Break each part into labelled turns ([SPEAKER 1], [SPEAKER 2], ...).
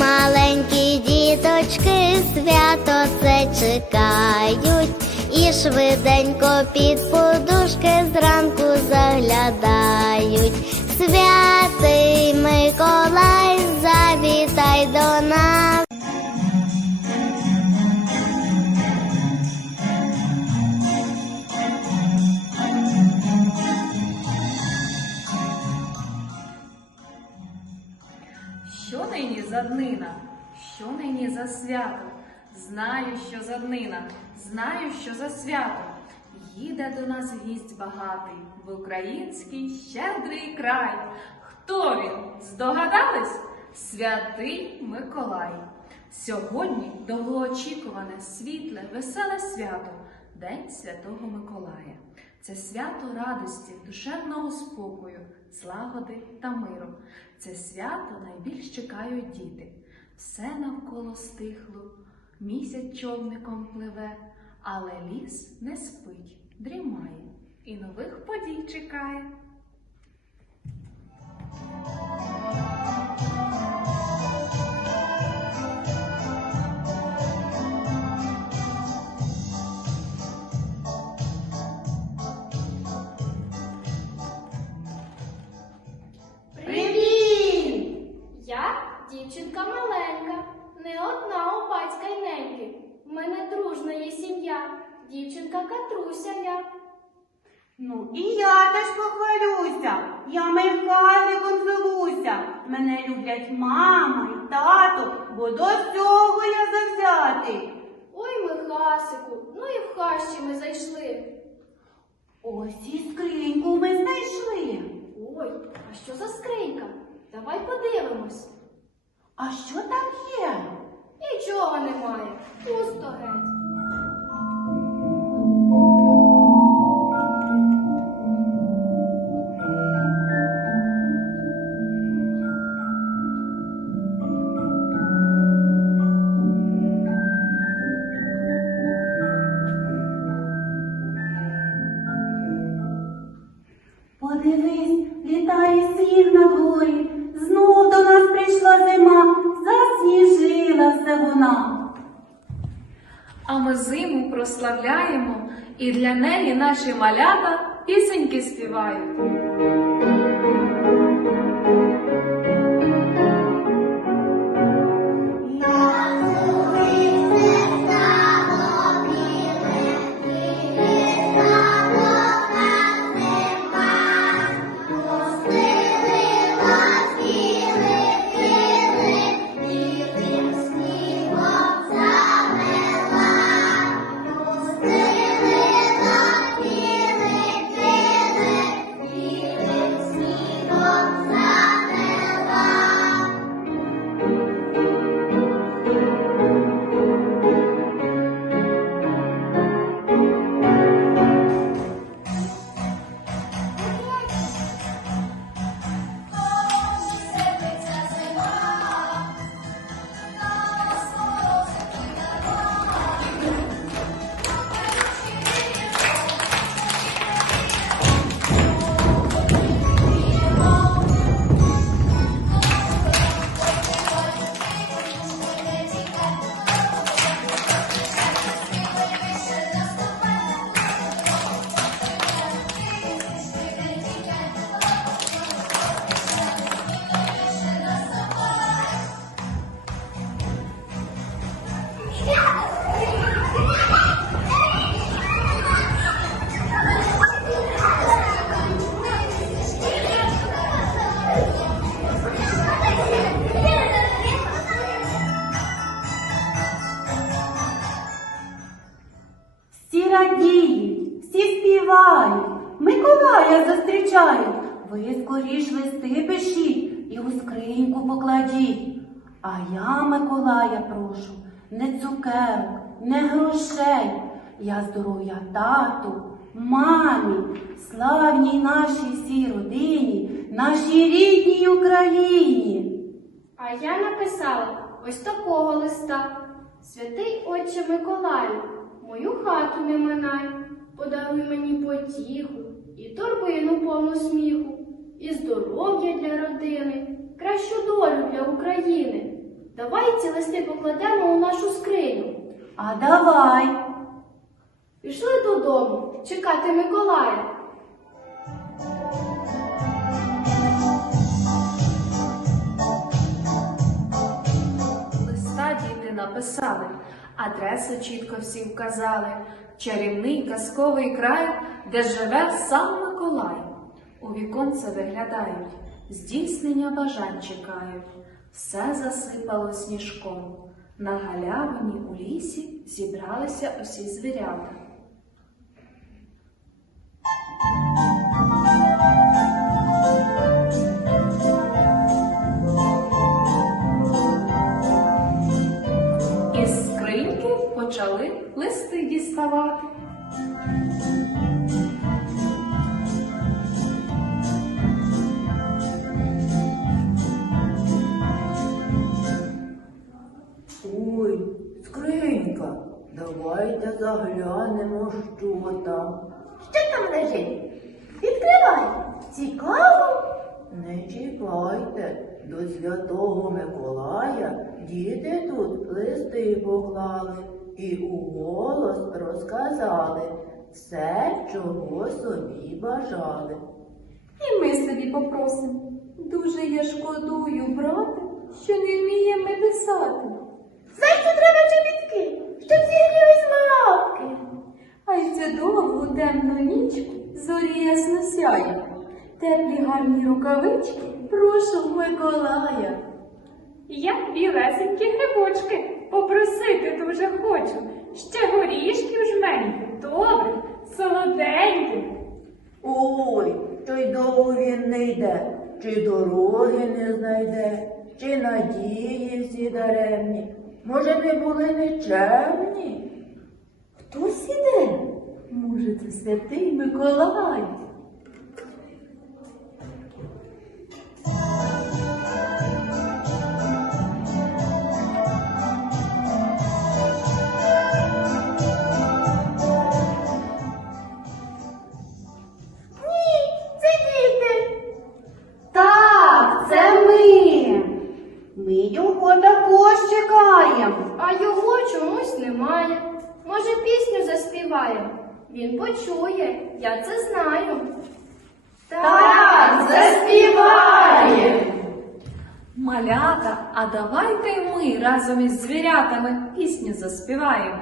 [SPEAKER 1] маленькі діточки свято це чекають, і швиденько під подушки зранку заглядають. Святий Миколай, завітай до нас.
[SPEAKER 2] Нині за днина? Що нині за свято? Знаю, що за днина, знаю, що за свято. Їде до нас гість багатий в український щедрий край. Хто він? Здогадались? Святий Миколай. Сьогодні довгоочікуване, світле, веселе свято День Святого Миколая. Це свято радості, душевного спокою, злагоди та миру. Це свято найбільш чекають діти. Все навколо стихло, місяць човником пливе, але ліс не спить, дрімає і нових подій чекає.
[SPEAKER 3] Дівчинка Катруся я.
[SPEAKER 4] Ну і я теж похвалюся. Я механіком зовуся. Мене люблять мама і тато, бо до цього я завзятий.
[SPEAKER 3] Ой, Михасику, ну і в хащі ми зайшли.
[SPEAKER 4] Ось і скриньку ми знайшли.
[SPEAKER 3] Ой, а що за скринька? Давай подивимось.
[SPEAKER 4] А що там є?
[SPEAKER 3] Нічого немає, пусто геть.
[SPEAKER 4] Вона.
[SPEAKER 2] А ми зиму прославляємо, і для неї наші малята пісеньки співають.
[SPEAKER 4] А я, Миколая, прошу не цукерок, не грошей. Я здоров'я тату, мамі, славній нашій всій родині, нашій рідній Україні.
[SPEAKER 3] А я написала ось такого листа. Святий Отче Миколаю, мою хату не минай, подаруй мені потіху і торбину повну сміху, і здоров'я для родини, кращу долю для України. Давай ці листи покладемо у нашу скриню.
[SPEAKER 4] А давай.
[SPEAKER 3] Пішли додому чекати Миколая.
[SPEAKER 2] Листа діти написали, адресу чітко всі вказали. Чарівний казковий край, де живе сам Миколай. У віконце виглядають, здійснення бажань чекають. Все засипало сніжком. На галявині у лісі зібралися усі звірята. Із скриньки почали листи діставати.
[SPEAKER 5] Давайте заглянемо, що там.
[SPEAKER 4] Що там лежить? Відкривай. Цікаво.
[SPEAKER 5] Не чіпайте, до святого Миколая діти тут листи поклали і уголос розказали все, чого собі бажали.
[SPEAKER 2] І ми собі попросимо. Дуже я шкодую, брате, що не вміємо писати.
[SPEAKER 3] Зайцю треба чобітки, щоб зігрілись лапки.
[SPEAKER 2] А й це довгу темну нічку зорі ясно сяє. Теплі гарні рукавички прошу в Миколая.
[SPEAKER 6] Я білесенькі грибочки попросити дуже хочу. Ще горішків жменьки, добрих, солоденьких.
[SPEAKER 5] Ой, то й довго він не йде, чи дороги не знайде, чи надії всі даремні. Може, не були нечемні?
[SPEAKER 2] Хтось іде? Може, це святий Миколай.
[SPEAKER 3] Він почує, я це знаю.
[SPEAKER 4] Так, заспіває.
[SPEAKER 2] Малята, а давайте й ми разом із звірятами пісню заспіваємо.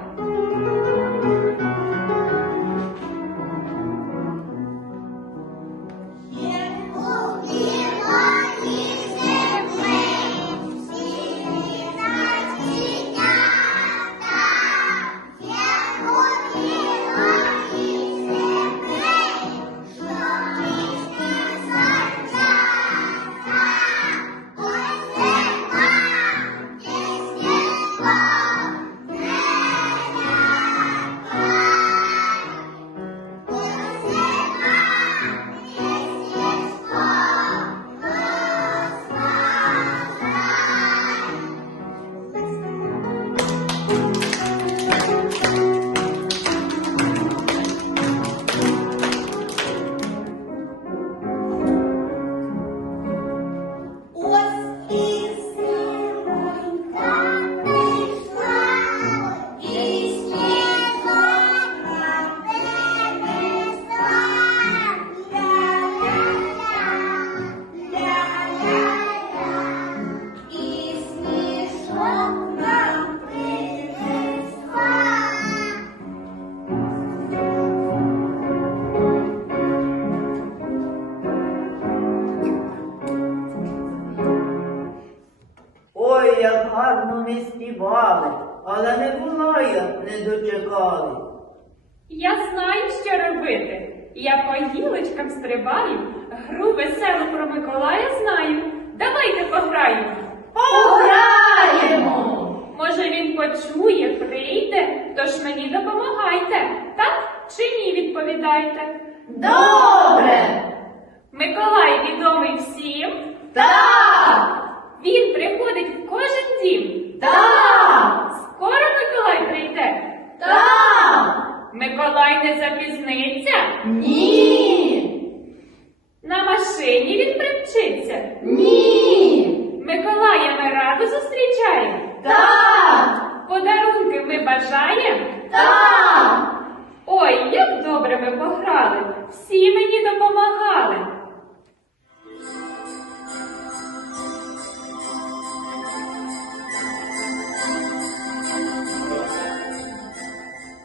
[SPEAKER 5] Ми співали, але Миколая не дочекали.
[SPEAKER 6] Я знаю, що робити. Я по гілочкам стрибаю, гру веселу про Миколая знаю. Давайте пограємо.
[SPEAKER 4] Пограємо!
[SPEAKER 6] Може він почує, прийде, тож мені допомагайте. Так чи ні, відповідайте.
[SPEAKER 4] Добре!
[SPEAKER 6] Миколай відомий всім.
[SPEAKER 4] Так!
[SPEAKER 6] Він приходить в кожен дім.
[SPEAKER 4] Так!
[SPEAKER 6] Скоро Миколай прийде.
[SPEAKER 4] Так!
[SPEAKER 6] Миколай не запізниться.
[SPEAKER 4] Ні!
[SPEAKER 6] На машині він примчиться.
[SPEAKER 4] Ні!
[SPEAKER 6] Миколая ми радо зустрічаємо.
[SPEAKER 3] Так!
[SPEAKER 6] Подарунки ми бажаємо?
[SPEAKER 3] Так!
[SPEAKER 6] Ой, як добре ми пограли! Всі мені допомагали.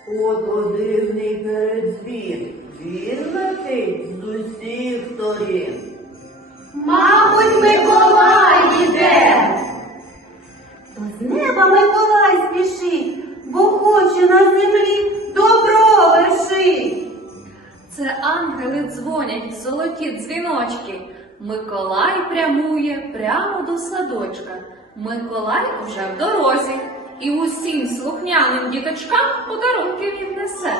[SPEAKER 5] Передзвін, він летить з усіх сторін.
[SPEAKER 3] Мабуть, Миколай іде!
[SPEAKER 4] То з неба Миколай спішить, бо хоче на землі добро вершить.
[SPEAKER 2] Це ангели дзвонять золоті дзвіночки. Миколай прямує прямо до садочка. Миколай уже в дорозі і усім слухняним діточкам подарунки він несе.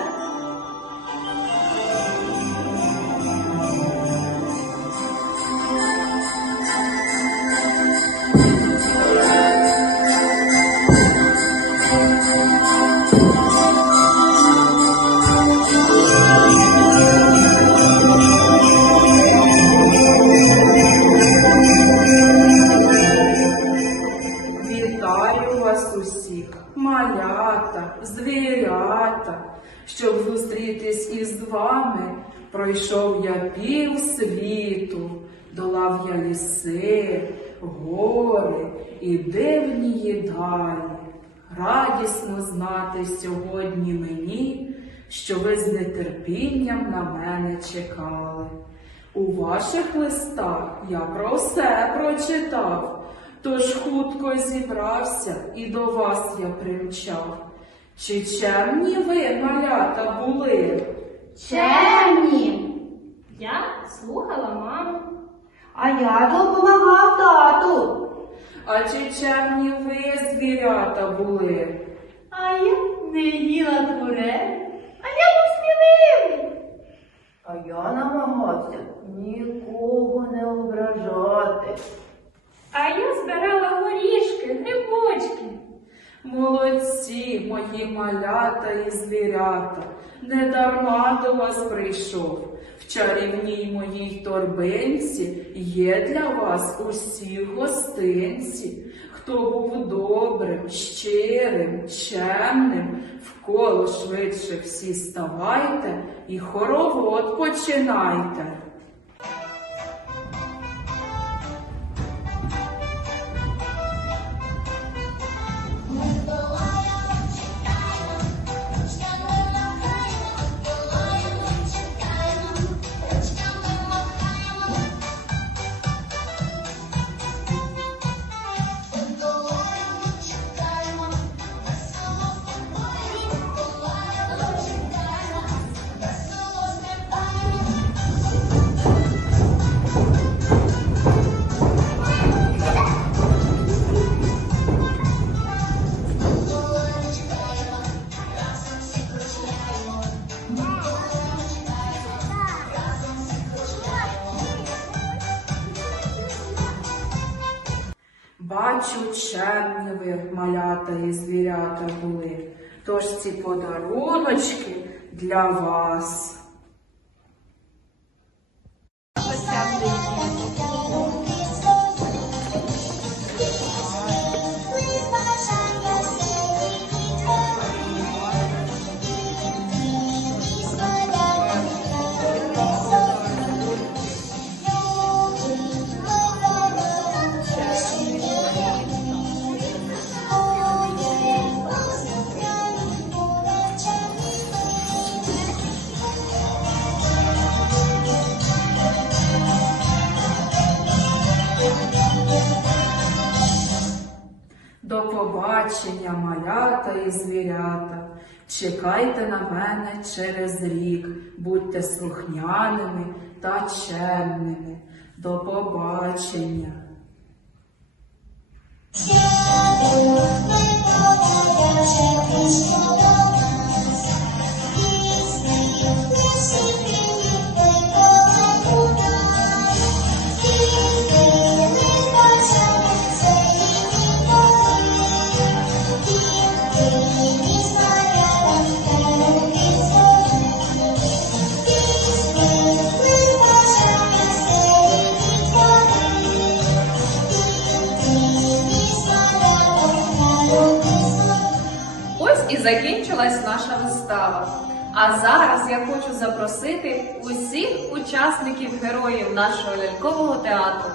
[SPEAKER 7] Пройшов я пів світу, долав я ліси, гори і дивні далі. Радісно знати сьогодні мені, що ви з нетерпінням на мене чекали. У ваших листах я про все прочитав, тож хутко зібрався і до вас я примчав. Чи чемні ви, малята, були?
[SPEAKER 3] Чемні! Я слухала маму.
[SPEAKER 4] А я допомагав тату.
[SPEAKER 7] А чи чемні ви, звірята, були?
[SPEAKER 3] А я не їла куре. А я був сміливий.
[SPEAKER 5] А я намагався нікого не ображати.
[SPEAKER 6] А я збирала горішки, грибочки.
[SPEAKER 7] Молодці, мої малята і звірята, не дарма до вас прийшов. В чарівній моїй торбинці є для вас усі гостинці. Хто був добрим, щирим, чемним, вколо швидше всі ставайте і хоровод починайте. Подаруночки для вас. До побачення, малята і звірята. Чекайте на мене через рік, будьте слухняними та чемними. До побачення.
[SPEAKER 1] Thank
[SPEAKER 8] закінчилась наша вистава. А зараз я хочу запросити усіх учасників героїв нашого лялькового театру.